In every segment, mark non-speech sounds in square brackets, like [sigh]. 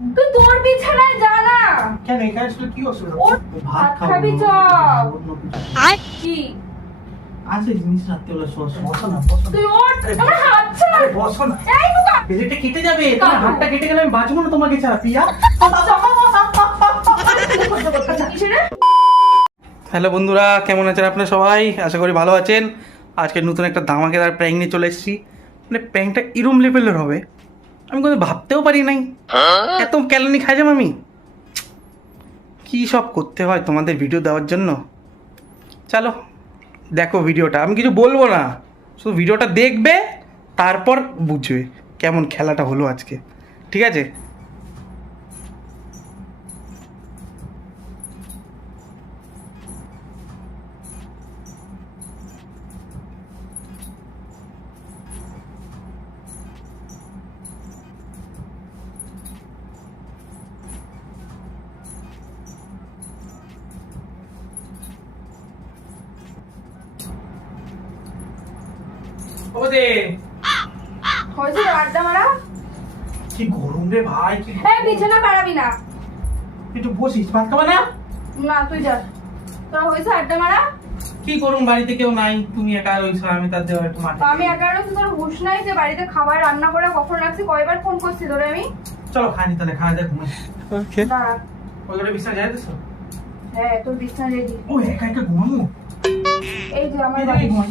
তুই তোর বিছানায় যা না। কেন? এখানে আসলে কি অসুবিধা? ভাত খাবি চ। কি? আছে জিনিস রাত্রেবেলা শোষ বসো না বসো তুই ওঠ আমার হাত ছাড়। বসো না। এই বুকা। পেজেটা কেটে যাবে তোমার হাতটা কেটে গেলে আমি বাঁচবো না তোমাকে ছাড়া পিয়া হ্যালো বন্ধুরা কেমন আছেন আপনারা সবাই? আশা করি ভালো আছেন। আজকে নতুন একটা ধামাকেদার প্র্যাঙ্ক নিয়ে চলে এসেছি। মানে প্র্যাঙ্কটা ইরম লেভেলের হবে। আমি কোনো ভাবতেও পারি নাই। এত ক্যালোরি খাই যাম আমি। কি সব করতে হয় তোমাদের ভিডিও দেওয়ার জন্য? চলো, দেখো ভিডিওটা আমি কিছু বলব না। শুধু ভিডিওটা দেখবে, তারপর বুঝবে কেমন খেলাটা হলো আজকে। ঠিক আছে? ওদে হয়েছে রে আড্ডা মারা? কি গরম রে ভাই কি এই বিছানা পারাবি না। একটু বসিস ভাত খাবা না? না তুই যা। তোর হয়েছে আড্ডা মারা? কি করুন বাড়িতে কেউ নাই তুমি একা রইছো আমি তার দেওয়া একটু মাঠে আমি একা রয়েছি তোর হুশ নাই যে বাড়িতে খাবার রান্না করে কখন রাখছি কয়বার ফোন করছি তোরে আমি? চলো খানি তাহলে খাওয়া যাক ঘুমাই দাঁড়া। ওই বিছানা যাই দিছো? হ্যাঁ তোর বিছানা রেডি। ও একা একা ঘুমাবো? এই যে আমার বাড়ি ঘুমাই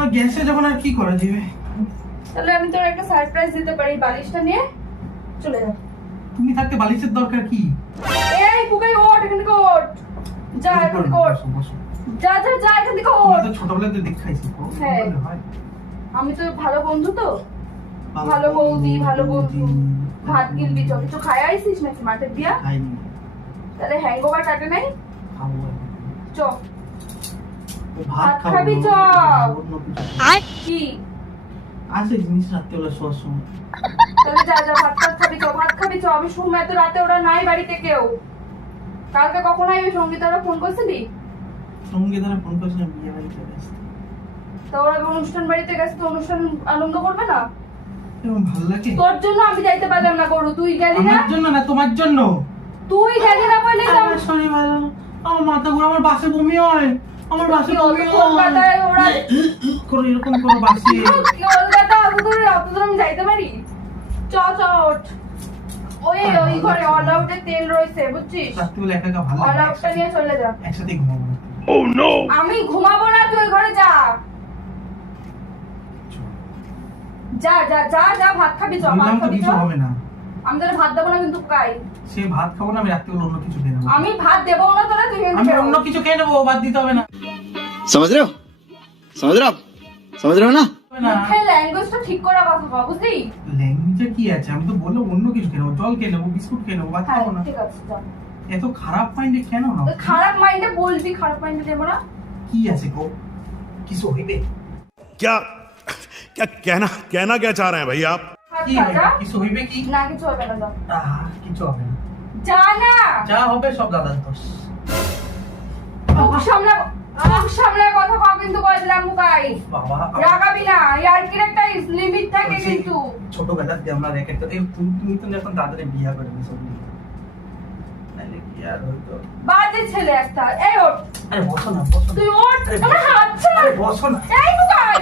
আর গ্যাসে যখন আর কি করা যাবে তাহলে আমি তোর একটা সারপ্রাইজ দিতে পারি বালিশটা নিয়ে চলে যা। তুমি থাকতে বালিশের দরকার কি? এই পুকাই ওঠ এখান থেকে ওঠ। যা এখান থেকে ওঠ। যা যা যা এখান থেকে ওঠ। তো ছোটবেলাতে দেখাইছি হ্যাঁ। আমি তোর ভালো বন্ধু তো। ভালো বৌদি ভালো বন্ধু। ভাত গিলবি চ কিছু খাই আইসিস নাকি মাঠের দিয়া? তাহলে হ্যাংওভার কাটে নাই? চ। ভাত খাবি অন্য চ। কিছু, অন্য কিছু। কি আছে জিনিস রাত্রেবেলা শোয়ার সময়। তাহলে যা যা ভাত ভাত খাবি চ ভাত খাবি চ আমি শুনব এত রাতে ওরা নাই বাড়িতে কেউ। কালকে কখন আইবি সঙ্গীতা ফোন করছিলি? সঙ্গে ফোন করছিলাম বিয়ে বাড়িতে ব্যস্ত। তো ওরা অনুষ্ঠান বাড়িতে গেছে তো অনুষ্ঠান আনন্দ করবে না? ভালো লাগে। তোর জন্য আমি যাইতে পারলাম না গরু তুই গেলি না? আমার জন্য না তোমার জন্য? তুই গেলি না বললি তো। আমার আমার মাথা ঘুরে আমার বাসে বমি হয়। আমার বাসে কলকাতায় ওরা [laughs] করে এরকম করে বাসে কলকাতা অত দূরে অত দূরে আমি যাইতে পারি? চ চ ওঠ। ওই ওই ঘরে অল আউটের তেল রয়েছে বুঝছিস? রাত্রিবেলা একা একা ভালো অল আউটটা নিয়ে চলে যা। একসাথে ঘুমাবো না। আমি ঘুমাবো না তুই ওই ঘরে যা। যা যা যা যা ভাত খাবি চ ভাত খাবি হবে না। আমি তোরা ভাত দেবো না কিন্তু কাই সে ভাত খাবো না আমি রাত্রিবেলা অন্য কিছু খেয়ে নেবো আমি ভাত দেবো না তোরা তুই এখান আমি থেকে অন্য কিছু খেয়ে নেবো বাদ দিতে হবে না समझ रहे हो समझ रहे हो आप समझ रहे हो ना হবে না মুখের ল্যাঙ্গুয়েজটা ঠিক করে কথা কও বুঝলি ল্যাঙ্গুয়েজে কি আছে আমি তো বললাম অন্য কিছু খেয়ে নেবো জল খেয়ে নেবো বিস্কুট খেয়ে নেবো ভাত হ্যাঁ খাবো না ঠিক আছে যা এত খারাপ মাইন্ডে কেন না তো খারাপ মাইন্ডে বলবি খারাপ মাইন্ডে দেবো না কি আছে গো কিছু হইবে क्या क्या कहना कहना क्या चाह रहे हैं भाई आप ভাত কি কিছু হইবে কি? না কিছু হবে না আহ, কিছু হবে না। যা না! যা হবে সব দাদার দোষ। মুখ সামনে মুখ সামনে কথা কও কিন্তু বললাম মুকাই বাবা রাগাবি না ইয়ার্কির একটা লিমিট থাকে কিন্তু। ছোটবেলা থেকে আমরা রেখে তো তুমি তুমি তো এখন দাদারে বিয়া করে নিছো নাইলে কি আর হইতো? বাজে ছেলে একটা। এই ওঠ। আরে বসো না বসো তুই ওঠ। আমার হাত ছাড়। আরে বসো না। এই মুকাই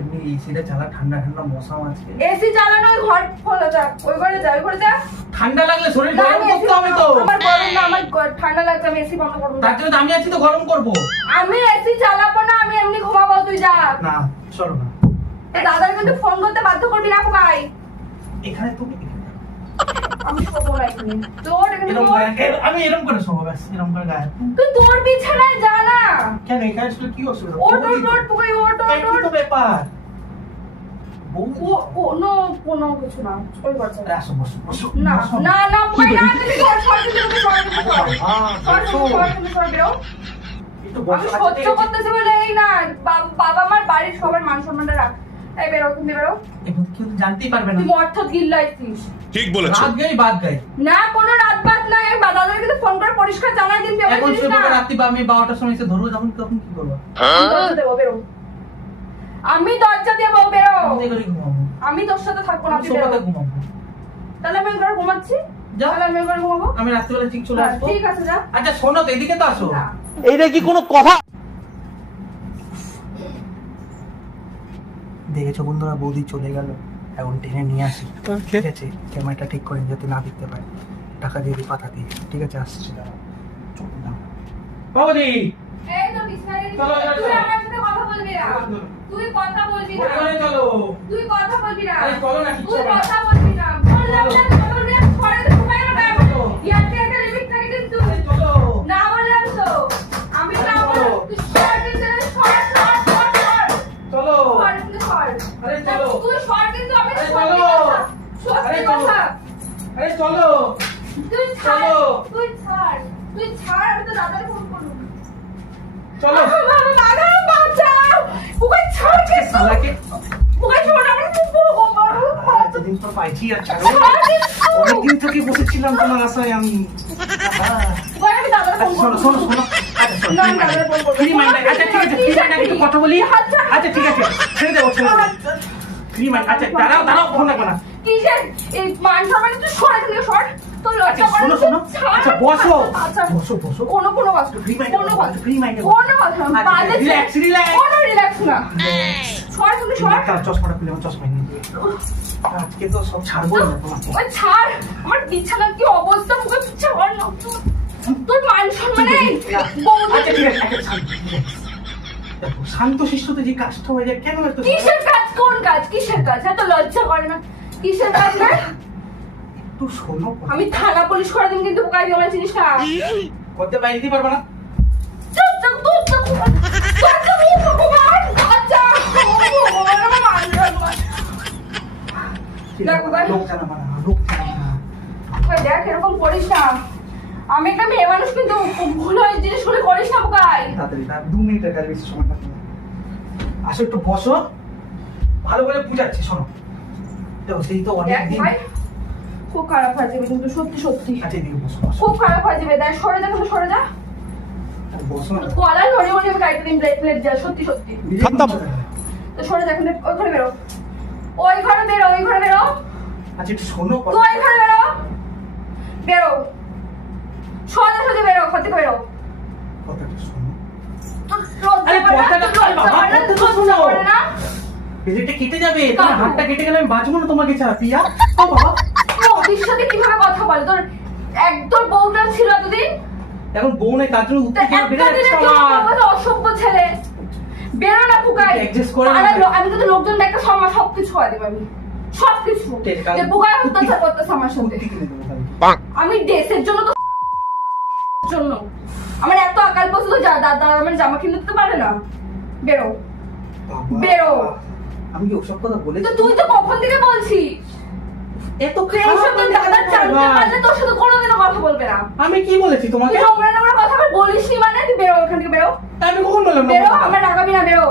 এমনি এসিটা চালা ঠান্ডা ঠান্ডা মৌসুম আছে এসি চালানো ওই ঘর খোলা যাক। ওই ঘরে যা ঘরে যা। ঠান্ডা লাগলে শরীর গরম করতে হবে তো। আমার গরম না আমার ঠান্ডা লাগছে আমি এসি বন্ধ করব। তার জন্য আমি আছি তো গরম করব। আমি এসি চালাবো না আমি এমনি ঘুমাবো তুই যা। না চলো না। দাদা কিন্তু ফোন করতে বাধ্য করবি না পোকাই। এখানে তুমি না না না আচ্ছা, বলে এই না বাবা মার বাড়ির সবার মান সম্মানটা রাখ আমি আমি দরজা দেব বেরো। আমি তোর সাথে থাকব না তাহলে আমি ঘরে ঘুমাচ্ছি? আমি রাত্রিবেলা ঠিক চলে হ্যাঁ, আসব। ঠিক আছে যা। আচ্ছা শোনো এদিকে তো আসো। এইটা কি কোনো কথা? দেখেছ বন্ধুরা বৌদি চলে গেল। এখন টেনে নিয়ে আসি। ঠিক আছে ক্যামেরাটা ঠিক করে যাতে না দেখতে পায়। টাকা দিয়ে দিই পাতা দিয়ে। ঠিক আছে আসছি না বৌদি তুই চলো। আমার সাথে কথা বলবি না। তুই কথা বলবি না। চলো। তুই কথা বলবি না ছাড় কিন্তু অনেকদিন থেকে বসেছিলাম তোমার আশায় আমি। আচ্ছা, শোনো শোনো শোনো। আচ্ছা ফ্রি মাইন্ড। আচ্ছা ঠিক আছে ফ্রি মাইন্ড একটু কথা বলি। আচ্ছা। আচ্ছা। ঠিক আছে ছেড়ে দেবো ছেড়ে দেবো ফ্রি মাইন্ড আচ্ছা দাঁড়াও দাঁড়াও ফোন রাখো না। কিসের? এই মান সম্মান তুই সর থেকে সর। তোর লজ্জা আচ্ছা, করে শোনো, শোনো। আচ্ছা, বসো। আচ্ছা বসো, বসো। কোনো কোনো কথা Free mind কোনো এ বসো। কোনো না। আচ্ছা, relax। কোনো রিল্যাক্স না। সর তুমি সর তার চশমাটা খুলে আমার চশমা নিয়ে দিয়ে আজকে তো সব ছাড়বো না তোমাকে ওই ছাড় আমার বিছানার কি অবস্থা মুখে ছাড় না তোর মান সম্মান নেই আচ্ছা ঠিক আছে আচ্ছা, শান্ত, relax। দেখো, শান্ত শিশুতে যে কাজটা হয়ে যায় কেন এত কিসের কাজ কোন কাজ কিসের কাজ এত লজ্জা করে না কিসের কাজ না একটু শোনো আমি থানা পুলিশ করে দিন কিন্তু বোকাই দিয়ে আমার জিনিস করতে বাইরে দিতে পারবে না চুপ চুপ চুপ চুপ দেখো মানা মানা। এরকম করিস না আমি একটা মেয়ে মানুষ কিন্তু ভুল হয়ে জিনিসগুলো করিস না বোকাই তাড়াতাড়ি তার দু মিনিটের কাজ বেশি সময় লাগবে আসো একটু বসো ভালো করে বুঝাচ্ছি শোনো দেখো সেই তো অনেক দিন খুব খারাপ হয়ে যাবে কিন্তু সত্যি সত্যি আচ্ছা এদিকে বসো খুব খারাপ হয়ে যাবে দেখ সরে যা তুমি সরে যা বসো গলা ধরে মনে গাড়িতে দিন প্লেট প্লেট যা সত্যি সত্যি খতম। তো সরে যা ওই ঘরে বেরো। ওই ঘরে বেরো ওই ঘরে বেরো। আচ্ছা একটু শোনো ওই ঘরে বেরো। বেরো। সোজা সোজা বেরো ঘর থেকে বেরো। কথাটা শোনো। কেটে যাবে তোমার হাতটা কেটে গেলে আমি বাঁচবো না তোমাকে ছাড়া পিয়া ও বাবা। ওদের সাথে কীভাবে কথা বলে? তোর এক তোর বউটা ছিল এতদিন? এখন বউ নেই তার জন্য বেড়ে যাচ্ছে অসভ্য ছেলে। বেরো না করে আমি কিন্তু লোকজন সবকিছু করে দেবো আমি। সবকিছু। ঠিক, কাল- যে অত্যাচার সাথে। কুর্তি কালকে। আমি ড্রেসের জন্য তো [laughs] জন্য। আমার এত আকাল পছন্দ যা দাদা আমার জামা কিনে দিতে পারে না। বেরো। বেরো। আমি কি ওসব কথা বলেছি? তো তুই তো কখন থেকে বলছিস? এত তোর দাদার জানতে পারলে তোর সাথে কোনোদিনও কথা বলবে না। আমি কি বলেছি? তোমাকে নোংরা নোংরা কথা বলিস মানে? তুই বেরো ওখান থেকে বেরো। আমি কখন বললাম না? বেরো আমার রাগাবি না বেরো।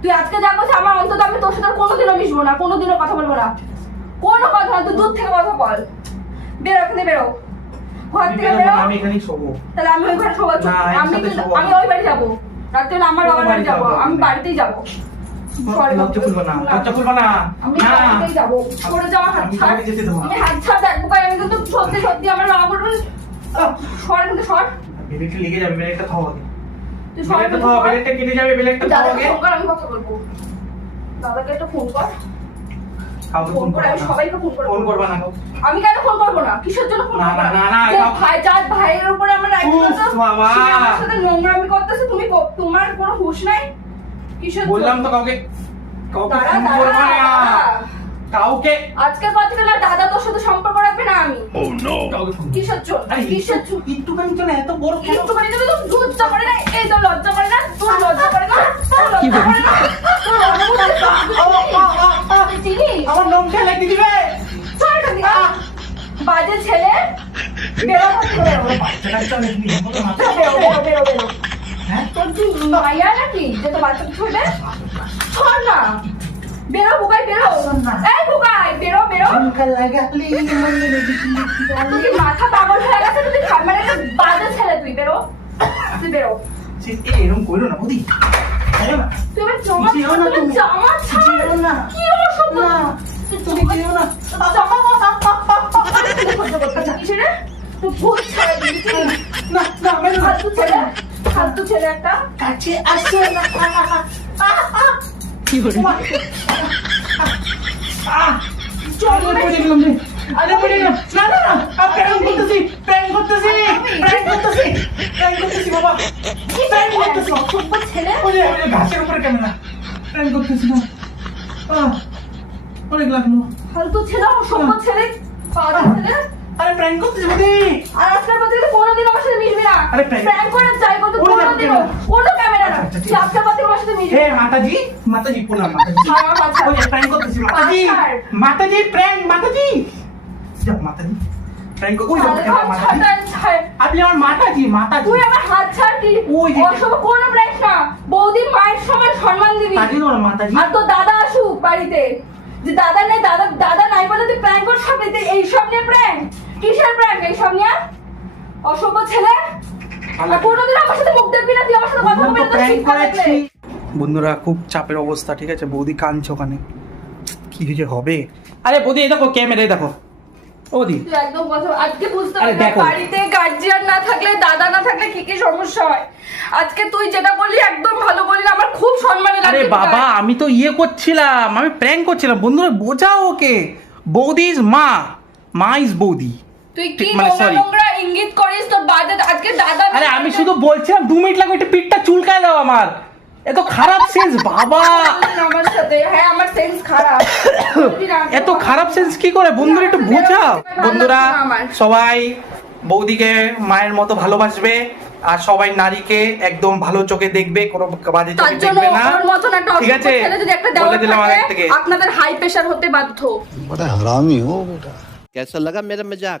তুই আজকে যা করছিস আমার অন্তত আমি তোর সাথে কোনোদিনও মিশবো না কোনোদিনও কথা বলব না। কোনো কথা না তুই দূর থেকে কথা বল। বেরো থেকে বেরো। ঘর থেকে বেরো। আমি এখানেই শোবো। তাহলে আমি ওই ঘরে শোবো আমি আমি ওই বাড়ি যাব। রাত্রে আমার বাবার বাড়ি যাব। যাব? আমি বাড়িতেই যাব। Sorry, লজ্জা খুলবো না লজ্জা খুলবো না। আমি বাড়িতেই যাব। হাত আমি ছাড়। আমি হাত ছাড় দেখব ভাই আমি কিন্তু সত্যি সত্যি আমার বলব আহ, সর কিন্তু সর। বেলেটটা লেগে যাবে বেলেটটা থাও আগে। তুই কেটে যাবে আগে আমি কথা বলব। দাদাকে একটা ফোন কর। কাউকে ফোন ফোন করে আমি সবাইকে ফোন করব ফোন করবা না। আমি কেন ফোন করব না? কিসের জন্য ফোন না, না, না, না, ভাই যার ভাইয়ের উপরে আমার বাবা। সাথে নোংরামি করতেছে তুমি তোমার কোনো হুঁশ নাই? কিসের বললাম তো কাউকে কাউকে ফোন না। কাউকে? আজকের পর থেকে না দাদা তোর সাথে সম্পর্ক রাখবে না আমি। কাউকে ফোন কিসের জন্য? আরে কিসের জন্য? একটুখানি তো না এত বড় তুমি তো লজ্জা করে না? এই তো লজ্জা করে না? তোর লজ্জা করে না? তোর লজ্জা করে না? তোর না? তুই চিনিস? আমার নোমটা লাগিয়ে দিবে। চল এখান বাজে ছেলে। বেরো থেকে, বেরো। তো। হ্যাঁ? তোর কি মায়া নাকি? যে তোর বাচ্চাকে ছুঁড়বে ছড় না। বেরো বুকাই বেরো এই বুকাই বেরো বেরো তুই কি মাথা পাগল হয়ে গেছে তুই খাবার একটা বাজে ছেলে তুই বেরো তুই বেরো এরকম করো না বৌদি। তুই আমার জামা না তুমি। তুমি জামা ছাড়। কি অসভ্য। তুমি না। জামা? তুই তুই, তুই। ফালতু ছেলে ফালতু ছেলে একটা কাছে আসছে না। আহ! চল আরে পড়ে গেলাম রে। আরে পড়ে গেলাম। না, না, না, আ, prank করতেছি, prank করতেছি, prank করতেছি, prank করতেছি বাবা। Prank করতেছি। অসভ্য ছেলে ওই যে, ওই যে ঘাসের উপরে ক্যামেরা। Prank করতেছি না। অনেক লাগল। ফালতু ছেলে অসভ্য ছেলে পাগল ছেলে আরে করতেছি বৌদি। আর কোনোদিন আমার সাথে মিশবি না। আরে প্র্যাঙ্ক করে কোনোদিনও ক্যামেরা। কোনো ক্যামেরা না। তুই আমার সাথে মিশবি। মাতাজি মাতাজি প্রণাম মাতাজি। আমার ওই যে prank করতেছি মাতাজি আচ্ছা। মাতাজি মাতাজি। যাও মাতাজি। Prank ওই দেখো হাত ক্যামেরা, মাতাজি। ছাড়, ছাড়। আপনি আমার মাতাজি মাতাজি। তুই আমার হাত ছাড় কি ওই যে- অসভ্য কোনো প্র্যাঙ্ক না। বৌদি মায়ের সমান সম্মান দিবি। তাজি না মাতাজি। আর তোর দাদা আসুক বাড়িতে। যে দাদা নেই দাদা দাদা নাই বলে তুই প্র্যাঙ্ক সবাইতে এইসব নিয়ে প্র্যাঙ্ক কিসের প্র্যাঙ্ক এইসব নিয়ে? অসভ্য ছেলে? কোনোদিন আমার সাথে মুখ দেখবি না তুই আমার সাথে কথা বলবি না শিক্ষা বন্ধুরা খুব চাপের অবস্থা ঠিক আছে? বৌদি কাঁদছে ওখানে। কি যে হবে? আরে বৌদি এই দেখো ক্যামেরায় দেখো। বৌদি। একদম কথা আজকে বুঝতে পারলি। বাড়িতে গার্জিয়ান না থাকলে দাদা না থাকলে কি কি সমস্যা হয়? আজকে তুই যেটা বললি একদম ভালো বললি আমার খুব সম্মান লাগছে আরে বাবা আমি তো ইয়ে করছিলাম আমি প্র্যাঙ্ক করছিলাম। বন্ধুরা বোঝাও ওকে। বৌদি ইজ মা মা ইজ বৌদি। মানে, [coughs] সবাই বৌদিকে মায়ের মতো ভালোবাসবে আর সবাই নারীকে একদম ভালো চোখে দেখবে কোনো বাজে চোখে ঠিক আছে? আপনাদের হাই প্রেশার হতে বাধ্য। লাগা মেরা মজাক